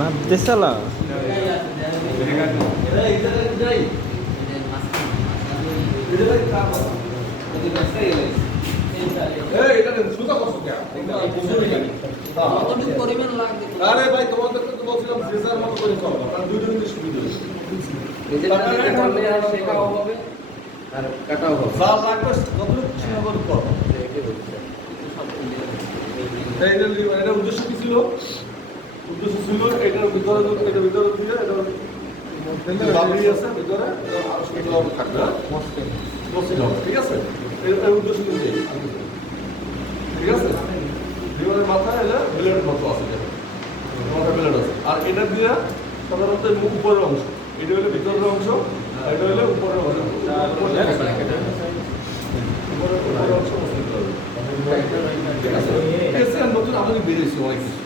না দেশালা আরে ভাই তোমাদেরকে তো বলছিলাম ফ্রিজার মতো করে চলো কারণ দুই দিন সুবিধা শেখাও হবে আর কাটাও হবে যা লাগবে কতটুকু সীমাবদ্ধ করো এটা উদ্দেশ্য কি ছিল? উদ্দেশ্য ছিল এটার ভিতরে দিয়ে এটার বাবরি আছে ভিতরে আরো সুন্দর থাকবে মসজিদ হবে ঠিক আছে এর উদ্দেশ্য কিন্তু ঠিক আছে জীবনের মাথায় এলে ব্লেড মতো আছে মাথায় ব্লেড আছে আর এটা দিয়ে সাধারণত উপরের অংশ এটা হলো ভিতরের অংশ এটা হলো উপরের অংশ উপরের অংশ মসজিদ হবে ঠিক আছে এসে নতুন আমাদের বেরিয়েছে অনেক কিছু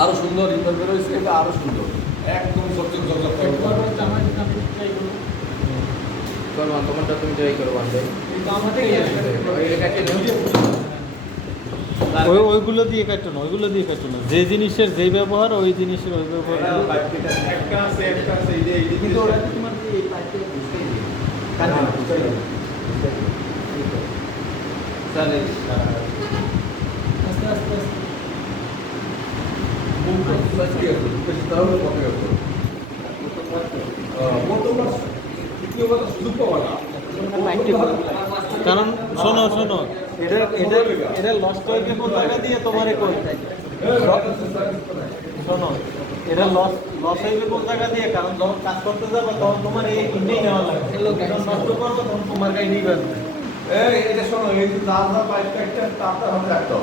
আরো সুন্দর ইন্টারভিউ হয়েছে এটা আরো সুন্দর একদম চকচক তোমারটা তুমি জয় করো বান্ধব ওইগুলো দিয়ে কাটো না যে জিনিসের যেই ব্যবহার ওই জিনিসের ওই ব্যবহার কারণ শোনো এটা লস্ট হইবে কোন জায়গা দিয়ে তোমারে কই শোনো এটা লস হইবে কোন জায়গা দিয়ে কারণ যখন কাজ করতে যাবে তখন তোমার এই ইন্ডিয়াই নেওয়া লাগবে নষ্ট করবো তখন তোমার গায়ে নিবে এই এটা শোনো এই যে পাইপ একটা তারটা হবে একটা